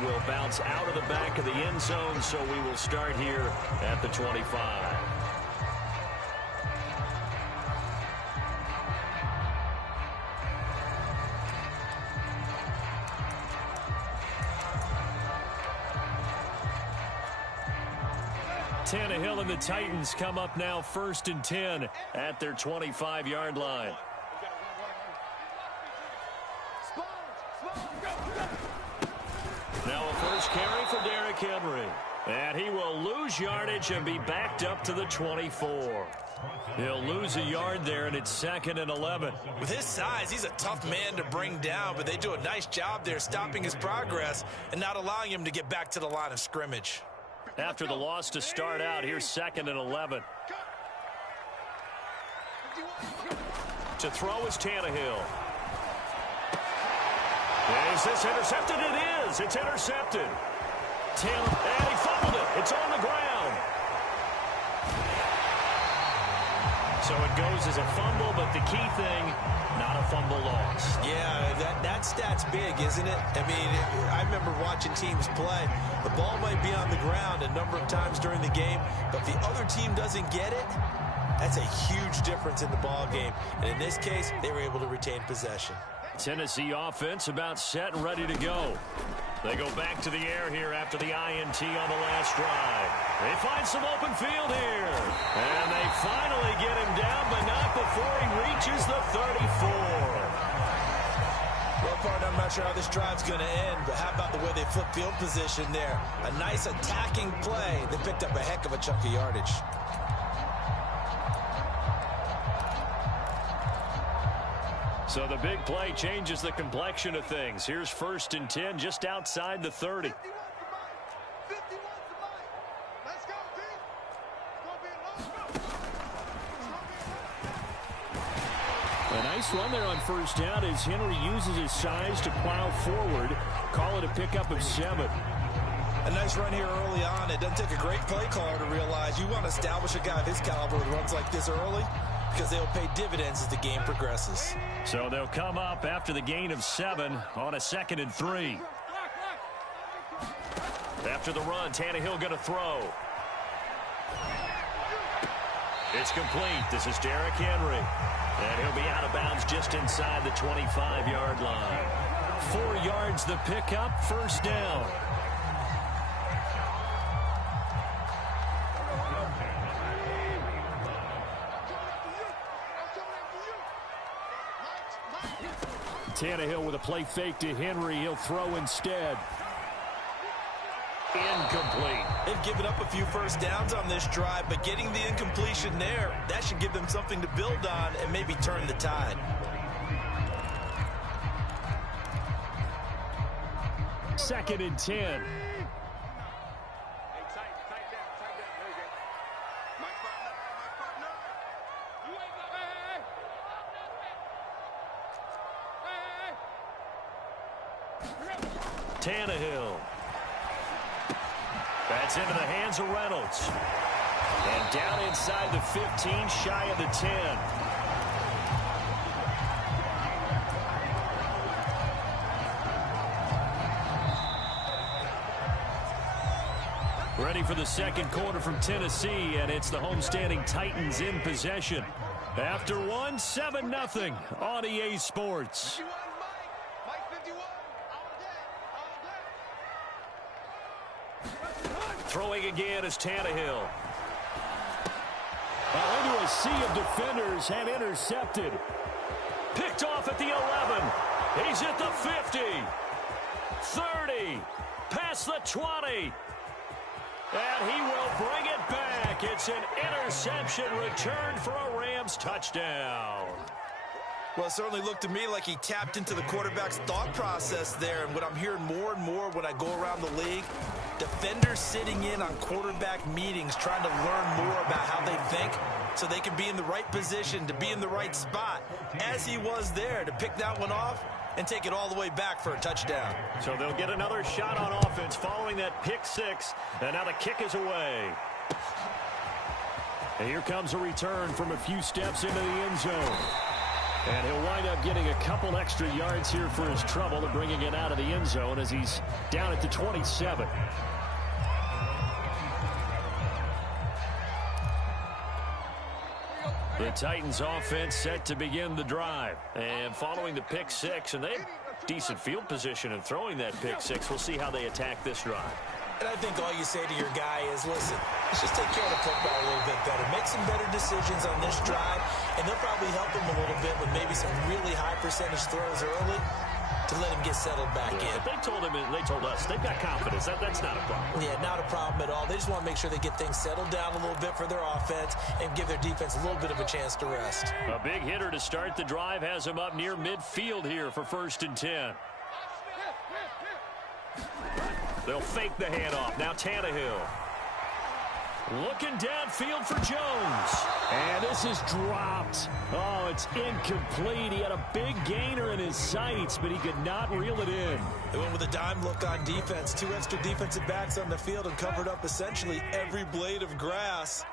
and will bounce out of the back of the end zone, so we will start here at the 25. Tannehill and the Titans come up now 1st and 10 at their 25-yard line. Now a first carry for Derrick Henry. And he will lose yardage and be backed up to the 24. He'll lose a yard there, and it's 2nd and 11. With his size, he's a tough man to bring down, but they do a nice job there stopping his progress and not allowing him to get back to the line of scrimmage. After the loss to start out, here's 2nd and 11. To throw is Tannehill. Is this intercepted? It is. It's intercepted. And he fumbled it. It's on the ground. So it goes as a fumble, but the key thing, not a fumble loss. Yeah, that stat's big, isn't it? I mean, I remember watching teams play. The ball might be on the ground a number of times during the game, but if the other team doesn't get it, that's a huge difference in the ball game. And in this case, they were able to retain possession. Tennessee offense about set and ready to go. They go back to the air here after the INT on the last drive. They find some open field here. And they finally get him down, but not before he reaches the 34. Well, partner, I'm not sure how this drive's going to end, but how about the way they flip field position there? A nice attacking play. They picked up a heck of a chunk of yardage. So the big play changes the complexion of things. Here's 1st and 10 just outside the 30. A nice run there on 1st down as Henry uses his size to plow forward. Call it a pickup of 7. A nice run here early on. It doesn't take a great play caller to realize you want to establish a guy of his caliber who runs like this early, because they'll pay dividends as the game progresses. So they'll come up after the gain of 7 on a 2nd and 3. After the run, Tannehill going to throw. It's complete. This is Derrick Henry. And he'll be out of bounds just inside the 25-yard line. 4 yards the pickup, 1st down. Tannehill with a play fake to Henry. He'll throw instead. Incomplete. They've given up a few first downs on this drive, but getting the incompletion there, that should give them something to build on and maybe turn the tide. 2nd and 10. Tannehill. That's into the hands of Reynolds. And down inside the 15, shy of the 10. Ready for the 2nd quarter from Tennessee, and it's the homestanding Titans in possession. After 1, 7-0 on EA Sports. Throwing again is Tannehill. Into a sea of defenders and intercepted. Picked off at the 11. He's at the 50. 30. Past the 20. And he will bring it back. It's an interception returned for a Rams touchdown. Well, it certainly looked to me like he tapped into the quarterback's thought process there. And what I'm hearing more and more when I go around the league, defenders sitting in on quarterback meetings trying to learn more about how they think so they can be in the right position to be in the right spot, as he was there to pick that one off and take it all the way back for a touchdown. So they'll get another shot on offense following that pick 6, and now the kick is away. And here comes a return from a few steps into the end zone. And he'll wind up getting a couple extra yards here for his trouble and bringing it out of the end zone as he's down at the 27. The Titans offense set to begin the drive. And following the pick six, and they have decent field position in throwing that pick six. We'll see how they attack this drive. And I think all you say to your guy is, listen, let's just take care of the football a little bit better. Make some better decisions on this drive, and they'll probably help him a little bit with maybe some really high percentage throws early to let him get settled back in. But they told us, they've got confidence. That's not a problem. Yeah, not a problem at all. They just want to make sure they get things settled down a little bit for their offense and give their defense a little bit of a chance to rest. A big hitter to start the drive has him up near midfield here for 1st and 10. They'll fake the handoff. Now Tannehill. Looking downfield for Jones. And this is dropped. Oh, it's incomplete. He had a big gainer in his sights, but he could not reel it in. They went with a dime look on defense. 2 extra defensive backs on the field and covered up essentially every blade of grass.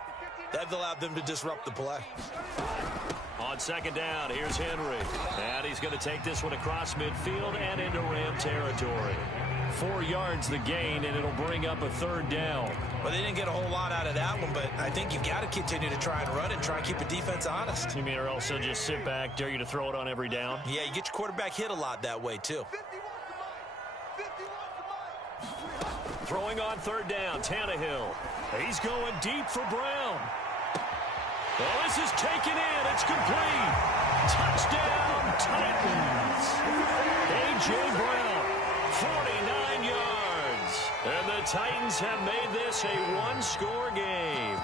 That allowed them to disrupt the play. On 2nd down, here's Henry. And he's going to take this one across midfield and into Ram territory. 4 yards the gain, and it'll bring up a 3rd down. Well, they didn't get a whole lot out of that one, but I think you've got to continue to try and run and try and keep the defense honest. You mean or else they'll just sit back, dare you to throw it on every down? Yeah, you get your quarterback hit a lot that way, too. Throwing on 3rd down, Tannehill. He's going deep for Brown. Well, this is taken in. It's complete. Touchdown, Titans. A.J. Brown, 49 yards. And the Titans have made this a 1-score game.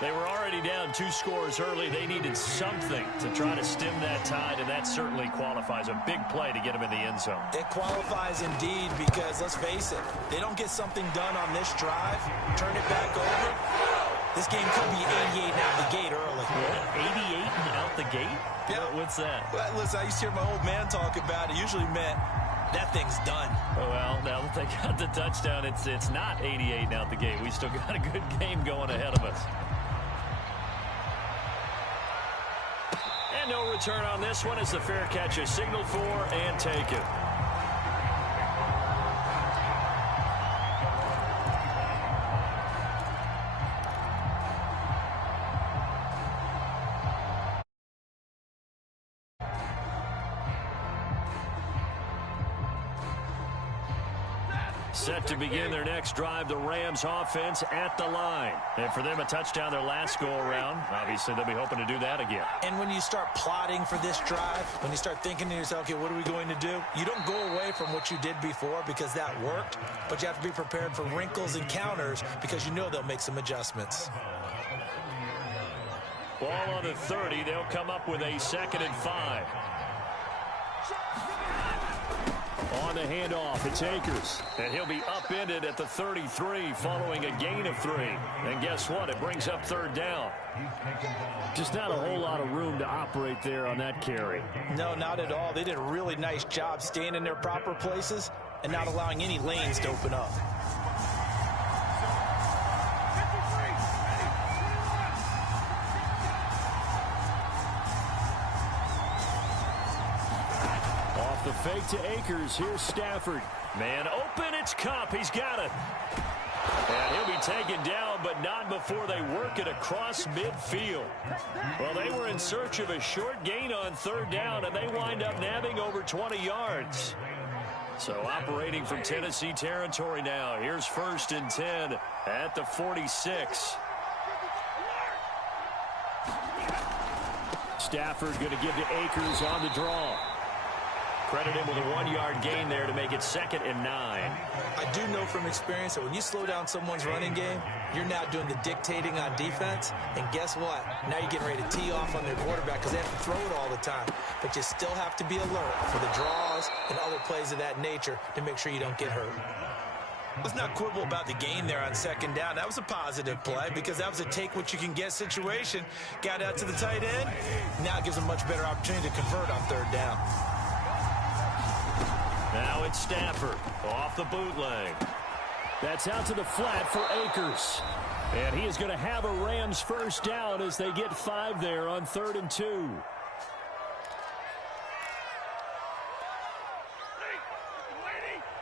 They were already down 2 scores early. They needed something to try to stem that tide, and that certainly qualifies. A big play to get them in the end zone. It qualifies indeed because, let's face it, they don't get something done on this drive, turn it back over, this game could be 88 out the gate early. What, 88 out the gate? Yeah. What's that? Well, listen, I used to hear my old man talk about it. It usually meant that thing's done. Oh, well, now that they got the touchdown, it's not 88 out the gate. We still got a good game going ahead of us. And no return on this one as the fair catch is signaled for and taken. Set to begin their next drive, the Rams offense at the line. And for them, a touchdown their last go-around. Obviously, they'll be hoping to do that again. And when you start plotting for this drive, when you start thinking to yourself, okay, what are we going to do? You don't go away from what you did before because that worked, but you have to be prepared for wrinkles and counters because you know they'll make some adjustments. Ball on the 30. They'll come up with a 2nd and 5. On the handoff, it's Akers. And he'll be upended at the 33 following a gain of 3. And guess what? It brings up 3rd down. Just not a whole lot of room to operate there on that carry. No, not at all. They did a really nice job staying in their proper places and not allowing any lanes to open up. The fake to Akers. Here's Stafford. Man open. It's Kupp. He's got it. And he'll be taken down, but not before they work it across midfield. Well, they were in search of a short gain on 3rd down, and they wind up nabbing over 20 yards. So operating from Tennessee territory now. Here's 1st and 10 at the 46. Stafford going to give to Akers on the draw. Credit him with a 1-yard gain there to make it 2nd and 9. I do know from experience that when you slow down someone's running game, you're now doing the dictating on defense. And guess what? Now you're getting ready to tee off on their quarterback because they have to throw it all the time. But you still have to be alert for the draws and other plays of that nature to make sure you don't get hurt. Let's not quibble about the gain there on 2nd down. That was a positive play because that was a take-what-you-can-get situation. Got out to the tight end. Now it gives them a much better opportunity to convert on 3rd down. Now it's Stafford off the bootleg. That's out to the flat for Akers. And he is going to have a Rams 1st down as they get 5 there on 3rd and 2.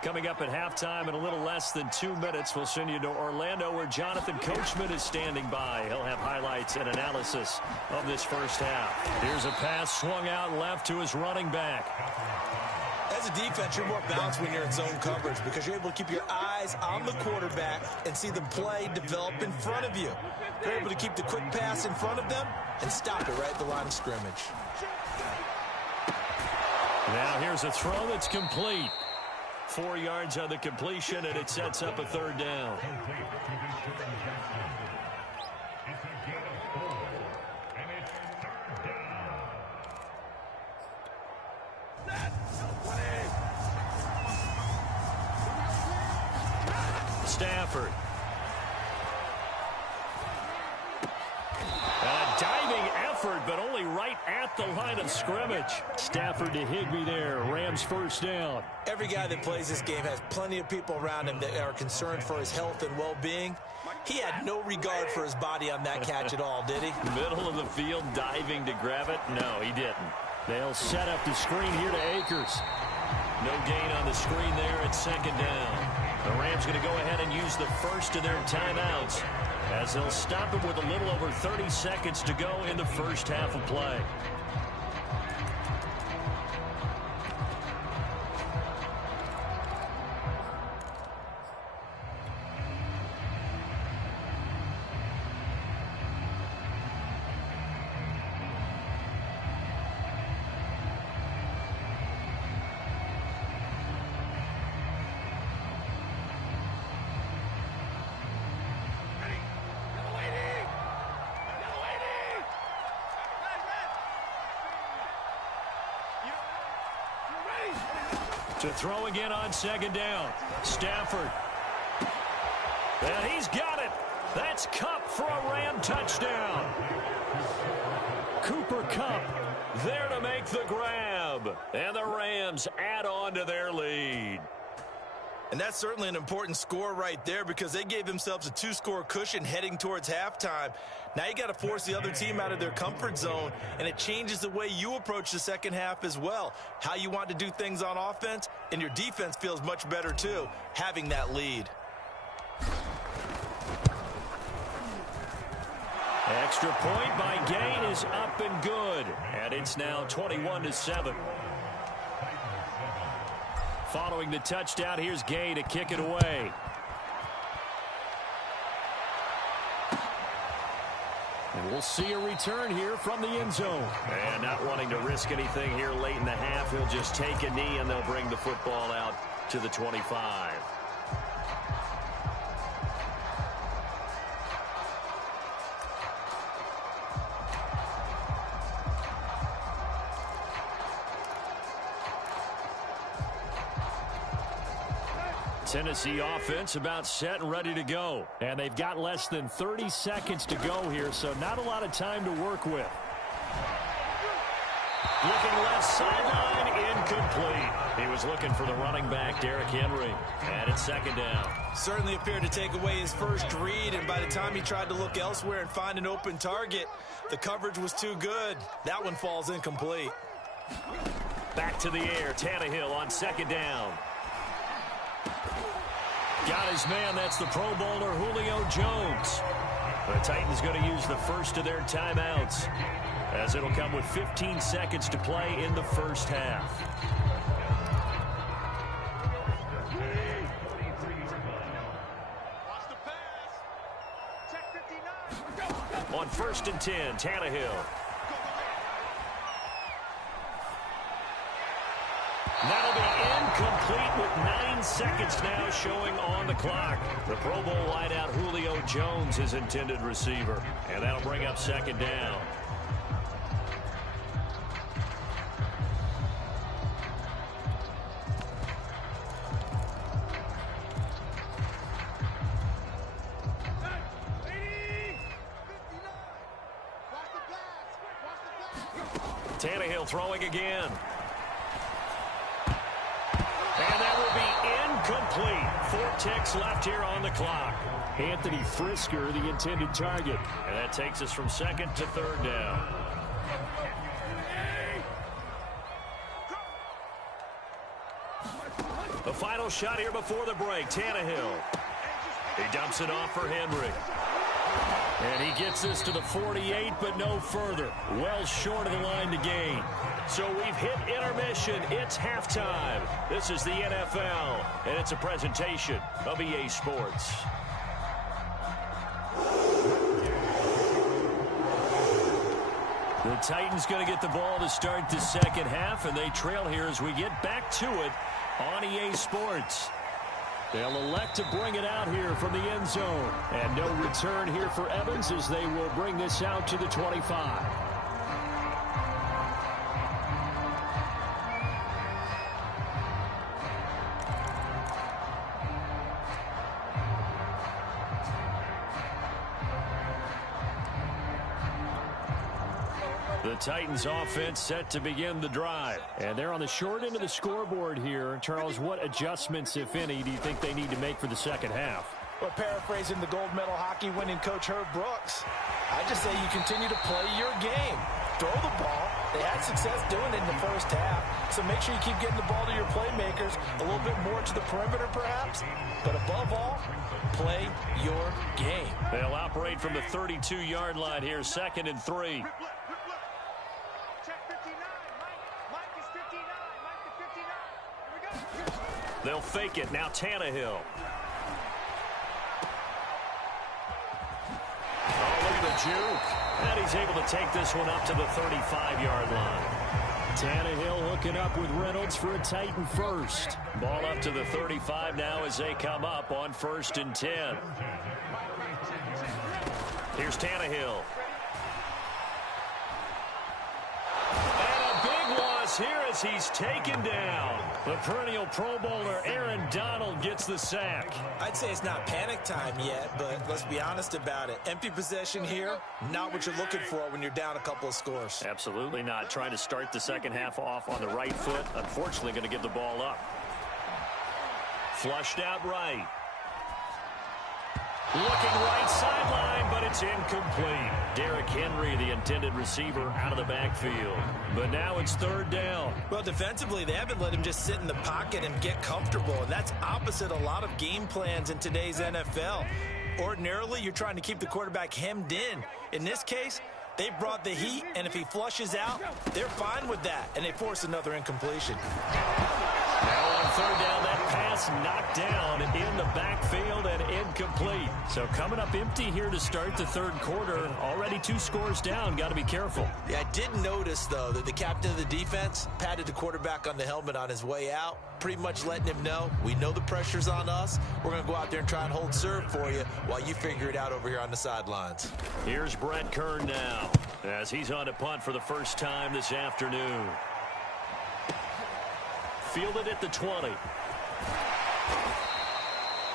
Coming up at halftime in a little less than 2 minutes, we'll send you to Orlando where Jonathan Coachman is standing by. He'll have highlights and analysis of this first half. Here's a pass swung out left to his running back. As a defense, you're more balanced when you're in zone coverage because you're able to keep your eyes on the quarterback and see the play develop in front of you. You're able to keep the quick pass in front of them and stop it right at the line of scrimmage. Now here's a throw that's complete. 4 yards on the completion, and it sets up a third down. Stafford. A diving effort, but only right at the line of scrimmage. Stafford to Higbee there. Rams first down. Every guy that plays this game has plenty of people around him that are concerned for his health and well-being. He had no regard for his body on that catch at all, did he? Middle of the field, diving to grab it? No, he didn't. They'll set up the screen here to Akers. No gain on the screen there at second down. The Rams going to go ahead and use the first of their timeouts as they'll stop him with a little over 30 seconds to go in the first half of play. To throw again on second down. Stafford. And he's got it. That's Kupp for a Ram touchdown. Cooper Kupp there to make the grab. And the Rams add on to their lead. And that's certainly an important score right there because they gave themselves a 2-score cushion heading towards halftime. Now you got to force the other team out of their comfort zone, and it changes the way you approach the second half as well. How you want to do things on offense, and your defense feels much better too, having that lead. Extra point by Gain is up and good, and it's now 21-7. Following the touchdown, here's Gay to kick it away. And we'll see a return here from the end zone. And not wanting to risk anything here late in the half, he'll just take a knee and they'll bring the football out to the 25. Tennessee offense about set and ready to go. And they've got less than 30 seconds to go here, so not a lot of time to work with. Looking left sideline, incomplete. He was looking for the running back, Derrick Henry. And it's second down. Certainly appeared to take away his first read, and by the time he tried to look elsewhere and find an open target, the coverage was too good. That one falls incomplete. Back to the air, Tannehill on second down. Got his man, that's the Pro Bowler Julio Jones. The Titans going to use the first of their timeouts as it'll come with 15 seconds to play in the first half. On 1st and 10, Tannehill. That'll be incomplete with 9 seconds now showing on the clock. The Pro Bowl wideout Julio Jones, his intended receiver. And that'll bring up second down. Tannehill throwing again. And that will be incomplete. 4 ticks left here on the clock. Anthony Frisker, the intended target. And that takes us from second to third down. The final shot here before the break. Tannehill. He dumps it off for Henry. And he gets this to the 48, but no further. Well short of the line to gain. So we've hit intermission. It's halftime. This is the NFL, and it's a presentation of EA Sports. The Titans going to get the ball to start the second half, and they trail here as we get back to it on EA Sports. They'll elect to bring it out here from the end zone. And no return here for Evans as they will bring this out to the 25. The Titans offense set to begin the drive. And they're on the short end of the scoreboard here. Charles, what adjustments, if any, do you think they need to make for the second half? Well, paraphrasing the gold medal hockey winning coach Herb Brooks, I just say you continue to play your game. Throw the ball. They had success doing it in the first half. So make sure you keep getting the ball to your playmakers, a little bit more to the perimeter perhaps. But above all, play your game. They'll operate from the 32-yard line here, 2nd and 3. They'll fake it. Now Tannehill. Oh, look at the juke. And he's able to take this one up to the 35-yard line. Tannehill hooking up with Reynolds for a Titan first. Ball up to the 35 now as they come up on 1st and 10. Here's Tannehill. Here as he's taken down. The perennial Pro Bowler Aaron Donald gets the sack. I'd say it's not panic time yet, but let's be honest about it. Empty possession here, not what you're looking for when you're down a couple of scores. Absolutely not. Trying to start the second half off on the right foot. Unfortunately, going to give the ball up. Flushed out right. Looking right sideline, but it's incomplete. Derrick Henry, the intended receiver, out of the backfield. But now it's 3rd down. Well, defensively, they haven't let him just sit in the pocket and get comfortable, and that's opposite a lot of game plans in today's NFL. Ordinarily, you're trying to keep the quarterback hemmed in. In this case, they brought the heat, and if he flushes out, they're fine with that, and they force another incompletion. Now on 3rd down, that pass knocked down in the backfield and incomplete. So coming up empty here to start the 3rd quarter. Already 2 scores down. Got to be careful. Yeah, I did notice, though, that the captain of the defense patted the quarterback on the helmet on his way out, pretty much letting him know, we know the pressure's on us. We're going to go out there and try and hold serve for you while you figure it out over here on the sidelines. Here's Brett Kern now as he's on a punt for the first time this afternoon. Fielded at the 20.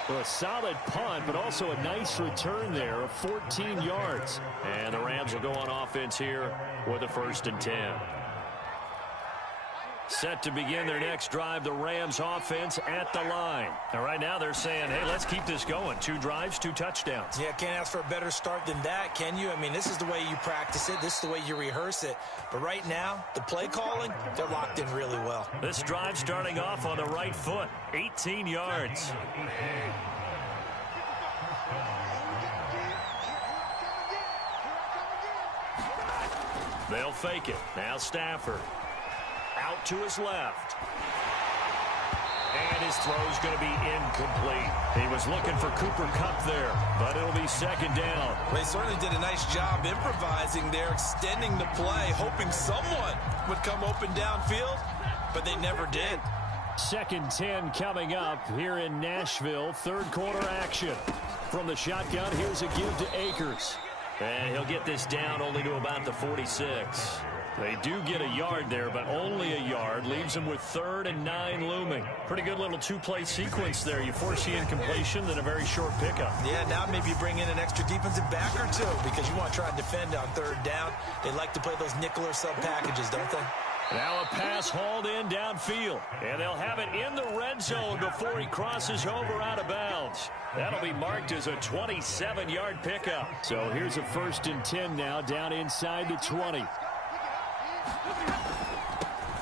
Well, a solid punt, but also a nice return there of 14 yards. And the Rams will go on offense here with a 1st and 10. Set to begin their next drive, the Rams offense at the line. And right now they're saying, hey, let's keep this going. 2 drives, 2 touchdowns. Yeah, can't ask for a better start than that, can you? I mean, this is the way you practice it. This is the way you rehearse it. But right now, the play calling, they're locked in really well. This drive starting off on the right foot, 18 yards. They'll fake it. Now Stafford. Out to his left. And his throw's going to be incomplete. He was looking for Cooper Kupp there, but it'll be 2nd down. Well, he certainly did a nice job improvising there, extending the play, hoping someone would come open downfield, but they never did. 2nd 10 coming up here in Nashville. 3rd quarter action. From the shotgun, here's a give to Akers. And he'll get this down only to about the 46. They do get a yard there, but only a yard. Leaves them with 3rd and 9 looming. Pretty good little 2-play sequence there. You force the incompletion, then a very short pickup. Yeah, now maybe you bring in an extra defensive back or 2 because you want to try and defend on 3rd down. They like to play those nickel or sub packages, don't they? Now a pass hauled in downfield. And they'll have it in the red zone before he crosses over out of bounds. That'll be marked as a 27-yard pickup. So here's a 1st and 10 now down inside the 20.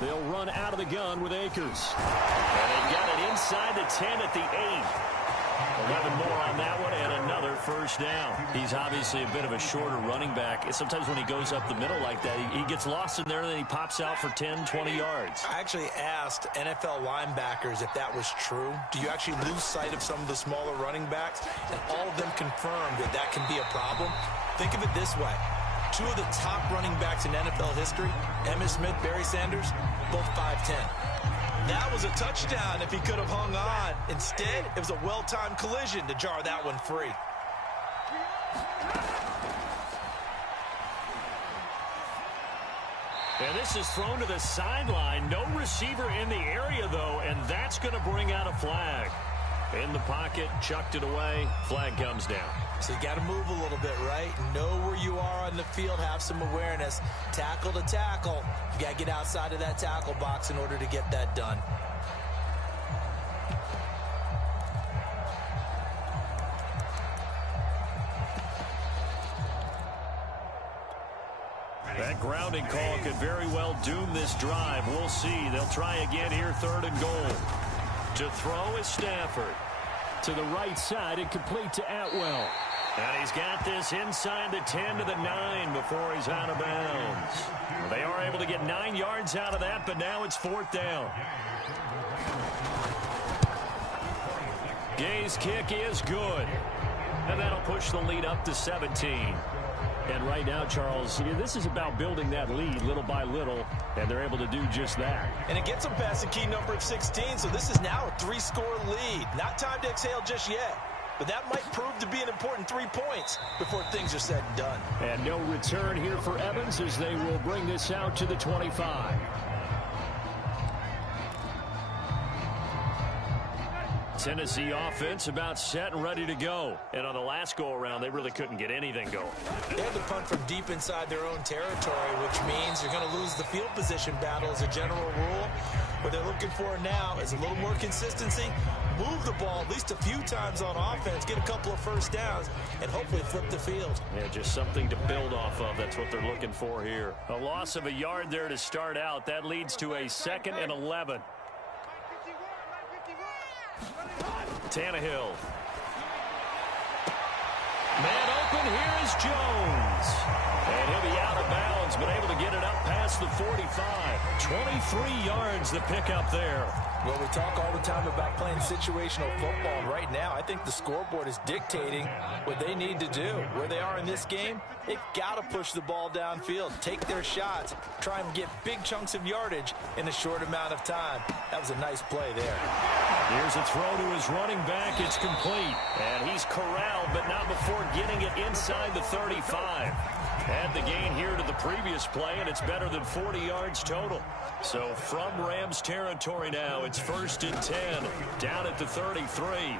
They'll run out of the gun with Akers. And they've got it inside the 10 at the 8. 11 more on that one and another first down. He's obviously a bit of a shorter running back. Sometimes when he goes up the middle like that, he gets lost in there and then he pops out for 10, 20 yards. I actually asked NFL linebackers if that was true. Do you actually lose sight of some of the smaller running backs? And all of them confirmed that that can be a problem. Think of it this way. Two of the top running backs in NFL history, Emmitt Smith, Barry Sanders, both 5'10". That was a touchdown if he could have hung on. Instead, it was a well-timed collision to jar that one free. And this is thrown to the sideline. No receiver in the area, though, and that's going to bring out a flag. In the pocket, chucked it away. Flag comes down. So you got to move a little bit, right? Know where you are on the field. Have some awareness. Tackle to tackle. You got to get outside of that tackle box in order to get that done. That grounding call could very well doom this drive. We'll see. They'll try again here, 3rd and goal. To throw is Stafford. To the right side, and complete to Atwell. And he's got this inside the 10 to the 9 before he's out of bounds. They are able to get 9 yards out of that, but now it's 4th down. Gay's kick is good. And that'll push the lead up to 17. And right now, Charles, this is about building that lead little by little, and they're able to do just that. And it gets them past the key number of 16, so this is now a 3-score lead. Not time to exhale just yet, but that might prove to be an important 3 points before things are said and done. And no return here for Evans as they will bring this out to the 25. Tennessee offense about set and ready to go. And on the last go-around, they really couldn't get anything going. They had to punt from deep inside their own territory, which means you're going to lose the field position battle as a general rule. What they're looking for now is a little more consistency, move the ball at least a few times on offense, get a couple of first downs, and hopefully flip the field. Yeah, just something to build off of. That's what they're looking for here. A loss of a yard there to start out. That leads to a 2nd and 11. Tannehill. Man open, here is Jones. And he'll be out of bounds, but able to get it up past the 45. 23 yards the pickup there. Well, we talk all the time about playing situational football, and right now I think the scoreboard is dictating what they need to do. Where they are in this game, they've got to push the ball downfield, take their shots, try and get big chunks of yardage in a short amount of time. That was a nice play there. Here's a throw to his running back. It's complete. And he's corralled, but not before getting it inside the 35. Add the gain here to the previous play, and it's better than 40 yards total. So from Rams territory now, it's 1st and 10, down at the 33.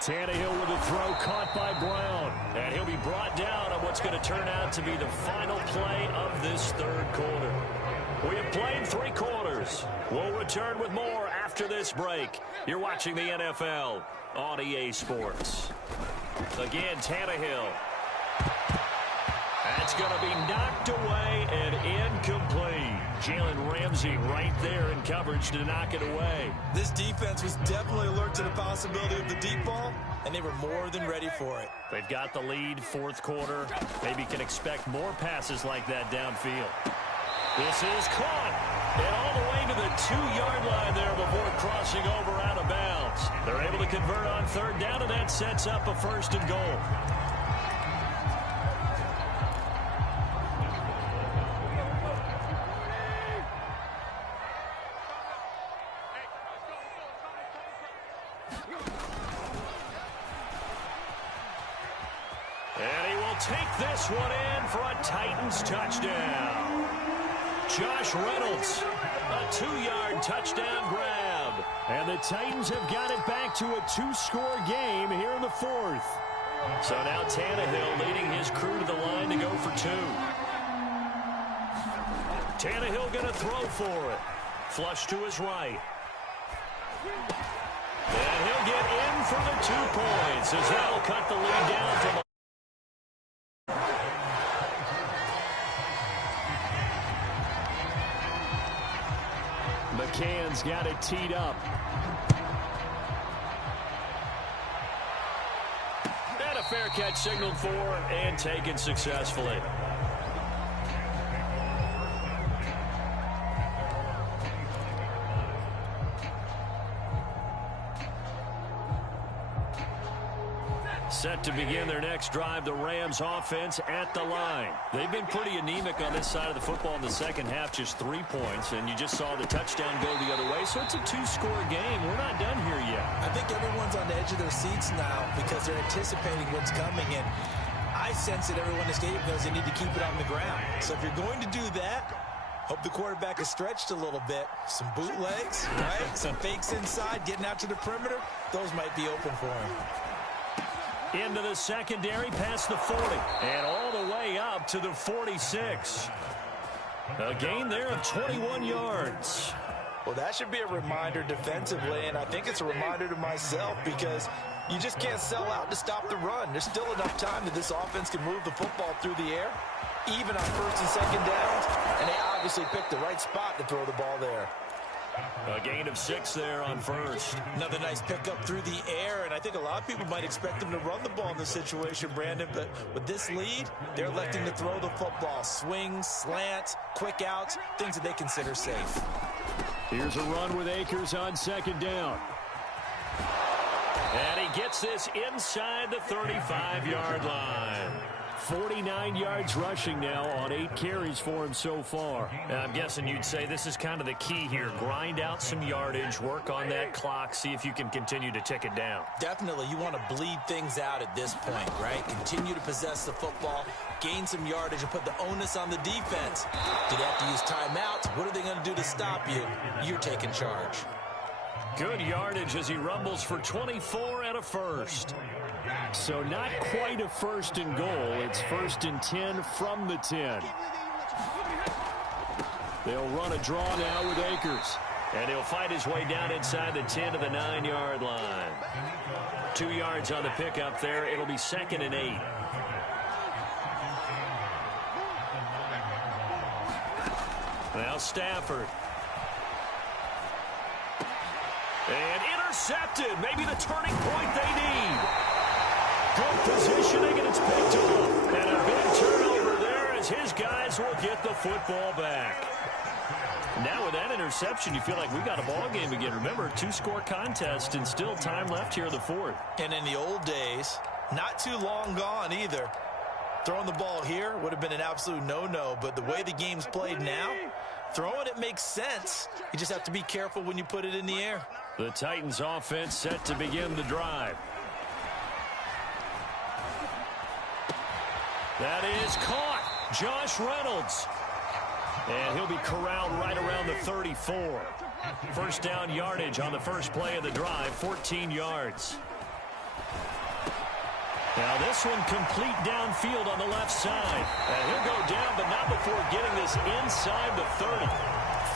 Tannehill with a throw caught by Brown. And he'll be brought down on what's going to turn out to be the final play of this 3rd quarter. We have played 3 quarters. We'll return with more after this break. You're watching the NFL on EA Sports. Again, Tannehill. That's going to be knocked away and incomplete. Jalen Ramsey right there in coverage to knock it away. This defense was definitely alert to the possibility of the deep ball, and they were more than ready for it. They've got the lead, 4th quarter. Maybe can expect more passes like that downfield. This is caught. And all the way to the 2-yard line there before crossing over out of bounds. They're able to convert on 3rd down, and that sets up a 1st and goal. And he will take this one in for a Titans touchdown. Josh Reynolds, a 2-yard touchdown grab. And the Titans have got it back to a 2-score game here in the 4th. So now Tannehill leading his crew to the line to go for 2. Tannehill going to throw for it. Flush to his right. And he'll get in for the 2 points as that'll cut the lead down from McCann's got it teed up. And a fair catch signaled for and taken successfully. Set to begin their next drive, the Rams offense at the line. They've been pretty anemic on this side of the football in the second half, just 3 points, and you just saw the touchdown go the other way, so it's a 2-score game. We're not done here yet. I think everyone's on the edge of their seats now because they're anticipating what's coming, and I sense that everyone in the stadium knows they need to keep it on the ground. So if you're going to do that, hope the quarterback is stretched a little bit. Some bootlegs, right? Some fakes inside, getting out to the perimeter. Those might be open for him. Into the secondary, past the 40, and all the way up to the 46. A gain there of 21 yards. Well, that should be a reminder defensively, and I think it's a reminder to myself because you just can't sell out to stop the run. There's still enough time that this offense can move the football through the air, even on first and second downs, and they obviously picked the right spot to throw the ball there. A gain of 6 there on first. Another nice pickup through the air, and I think a lot of people might expect them to run the ball in this situation, Brandon, but with this lead, they're electing to throw the football. Swings, slants, quick outs, things that they consider safe. Here's a run with Akers on second down. And he gets this inside the 35-yard line. 49 yards rushing now on 8 carries for him so far. I'm guessing you'd say this is kind of the key here. Grind out some yardage, work on that clock, see if you can continue to tick it down. Definitely. You want to bleed things out at this point, right? Continue to possess the football, gain some yardage, and put the onus on the defense. Do they have to use timeouts? What are they going to do to stop you? You're taking charge. Good yardage as he rumbles for 24 and a first. So not quite a first and goal. It's 1st and 10 from the 10. They'll run a draw now with Akers. And he'll fight his way down inside the 10 to the 9-yard line. 2 yards on the pickup there. It'll be 2nd and 8. Now Stafford. And intercepted. Maybe the turning point they need. Good positioning, and it's picked off. And a big turnover there as his guys will get the football back. Now with that interception, you feel like we got a ball game again. Remember, 2-score contest and still time left here in the 4th. And in the old days, not too long gone either. Throwing the ball here would have been an absolute no-no, but the way the game's played now, throwing it makes sense. You just have to be careful when you put it in the air. The Titans offense set to begin the drive. That is caught. Josh Reynolds. And he'll be corralled right around the 34. First down yardage on the first play of the drive, 14 yards. Now this one complete downfield on the left side. And he'll go down, but not before getting this inside the 30.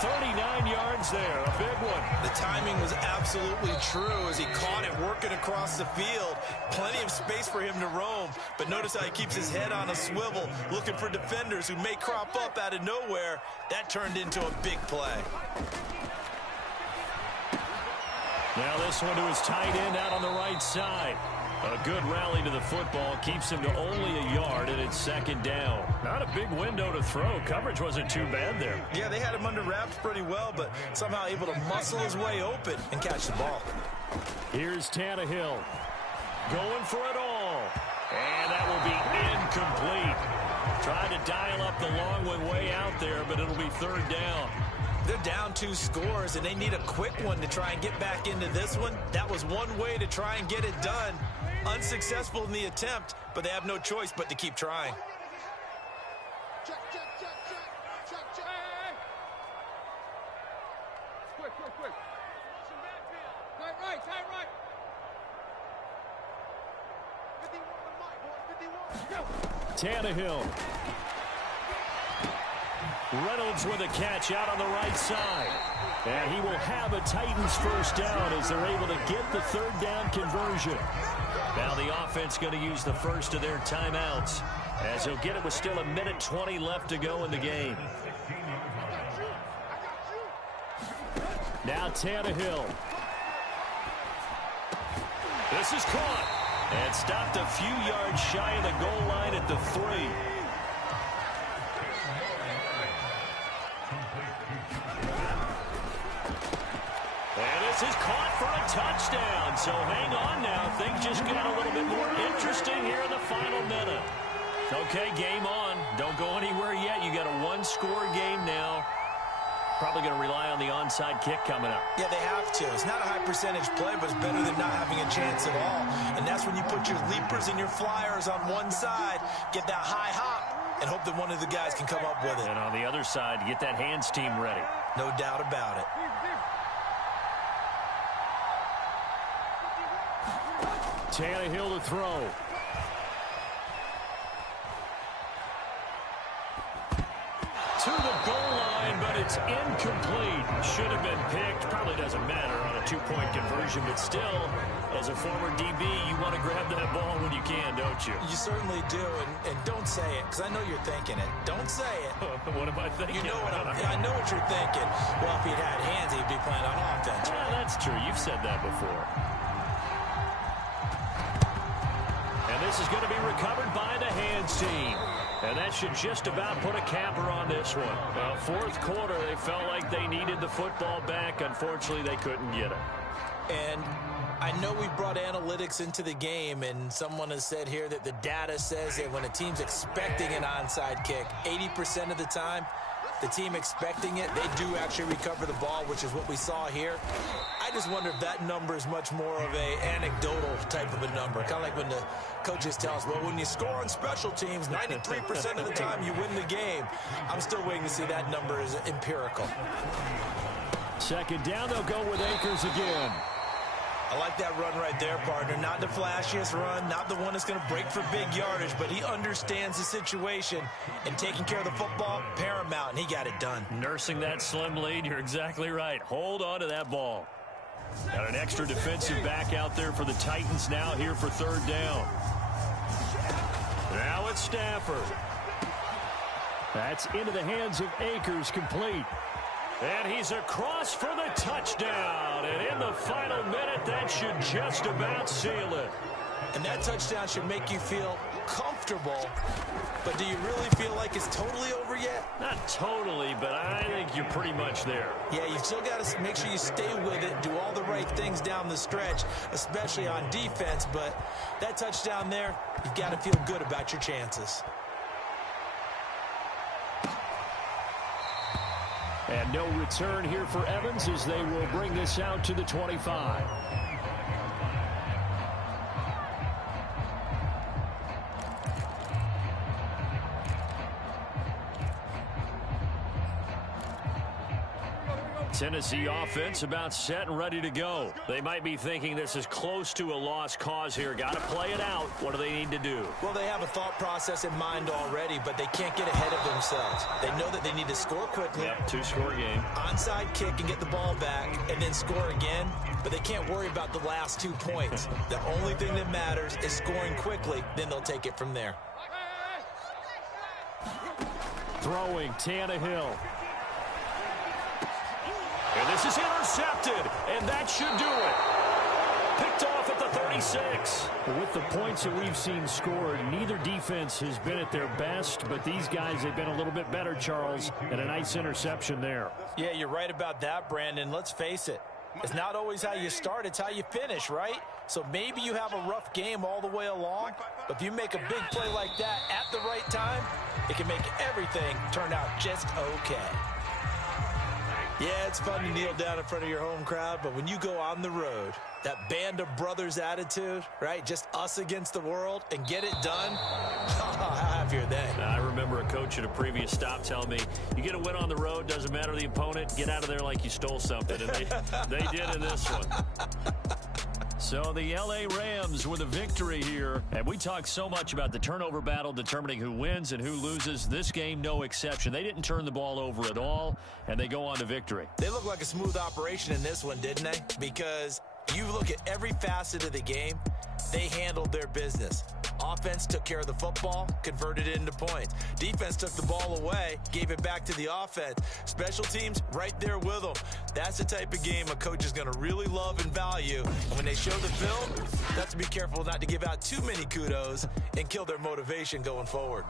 39 yards there, a big one. The timing was absolutely true as he caught it working across the field. Plenty of space for him to roam, but notice how he keeps his head on a swivel, looking for defenders who may crop up out of nowhere. That turned into a big play. Now this one to his tight end out on the right side. A good rally to the football keeps him to only a yard, and it's 2nd down. Not a big window to throw. Coverage wasn't too bad there. Yeah, they had him under wraps pretty well, but somehow able to muscle his way open and catch the ball. Here's Tannehill. Going for it all. And that will be incomplete. Tried to dial up the long one way out there, but it'll be 3rd down. They're down 2 scores, and they need a quick one to try and get back into this one. That was one way to try and get it done. Unsuccessful in the attempt, but they have no choice but to keep trying. Check. Quick. Tight right. 51 to Mike, boys, 51. Tannehill. Reynolds with a catch out on the right side. And he will have a Titans first down as they're able to get the 3rd down conversion. Now the offense going to use the first of their timeouts as he'll get it with still 1:20 left to go in the game. Now Tannehill. This is caught. And stopped a few yards shy of the goal line at the 3. And this is caught for a touchdown. So hang on now. Things just got a little bit more interesting here in the final minute. Okay, game on. Don't go anywhere yet. You got a one-score game now. Probably going to rely on the onside kick coming up. Yeah, they have to. It's not a high-percentage play, but it's better than not having a chance at all. And that's when you put your leapers and your flyers on one side, get that high hop, and hope that one of the guys can come up with it. And on the other side, get that hands team ready. No doubt about it. Tannehill to throw. To the goal line, but it's incomplete. Should have been picked. Probably doesn't matter on a two-point conversion, but still, as a former DB, you want to grab that ball when you can, don't you? You certainly do, and don't say it, because I know you're thinking it. Don't say it. What am I thinking? You know what I know what you're thinking. Well, if he'd had hands, he'd be playing on offense. Yeah, that's true. You've said that before. And this is going to be recovered by the hands team. And that should just about put a capper on this one. Well, fourth quarter, they felt like they needed the football back. Unfortunately, they couldn't get it. And I know we brought analytics into the game, and someone has said here that the data says that when a team's expecting an onside kick, 80% of the time, the team expecting it, they do actually recover the ball, which is what we saw here. I just wonder if that number is much more of a anecdotal type of a number. Kind of like when the coaches tell us, well, when you score on special teams, 93% of the time you win the game. I'm still waiting to see that number is empirical. Second down, they'll go with Akers again. I like that run right there, partner. Not the flashiest run, not the one that's going to break for big yardage, but he understands the situation, and taking care of the football, paramount, and he got it done. Nursing that slim lead, you're exactly right. Hold on to that ball. Got an extra defensive back out there for the Titans now here for third down. Now it's Stafford. That's into the hands of Akers, complete. And he's across for the touchdown. And in the final minute, that should just about seal it. And that touchdown should make you feel comfortable. But do you really feel like it's totally over yet? Not totally, but I think you're pretty much there. Yeah, you've still got to make sure you stay with it, do all the right things down the stretch, especially on defense. But that touchdown there, you've got to feel good about your chances. And no return here for Evans as they will bring this out to the 25. Tennessee offense about set and ready to go. They might be thinking this is close to a lost cause here. Got to play it out. What do they need to do? Well, they have a thought process in mind already, but they can't get ahead of themselves. They know that they need to score quickly. Yep, two-score game. Onside kick and get the ball back and then score again, but they can't worry about the last 2 points. The only thing that matters is scoring quickly, then they'll take it from there. Throwing Tannehill. And this is intercepted, and that should do it. Picked off at the 36. With the points that we've seen scored, neither defense has been at their best, but these guys have been a little bit better, Charles, and a nice interception there. Yeah, you're right about that, Brandon. Let's face it. It's not always how you start, it's how you finish, right? So maybe you have a rough game all the way along, but if you make a big play like that at the right time, it can make everything turn out just okay. Yeah, it's fun to kneel down in front of your home crowd, but when you go on the road, that band of brothers attitude, right? Just us against the world and get it done. How happy are they? I remember a coach at a previous stop telling me, you get a win on the road, doesn't matter the opponent, get out of there like you stole something. And they did in this one. So the L.A. Rams with a victory here. And we talked so much about the turnover battle determining who wins and who loses. This game, no exception. They didn't turn the ball over at all, and they go on to victory. They look like a smooth operation in this one, didn't they? Because you look at every facet of the game, they handled their business. Offense took care of the football, converted it into points. Defense took the ball away, gave it back to the offense. Special teams, right there with them. That's the type of game a coach is going to really love and value. And when they show the film, they have to be careful not to give out too many kudos and kill their motivation going forward.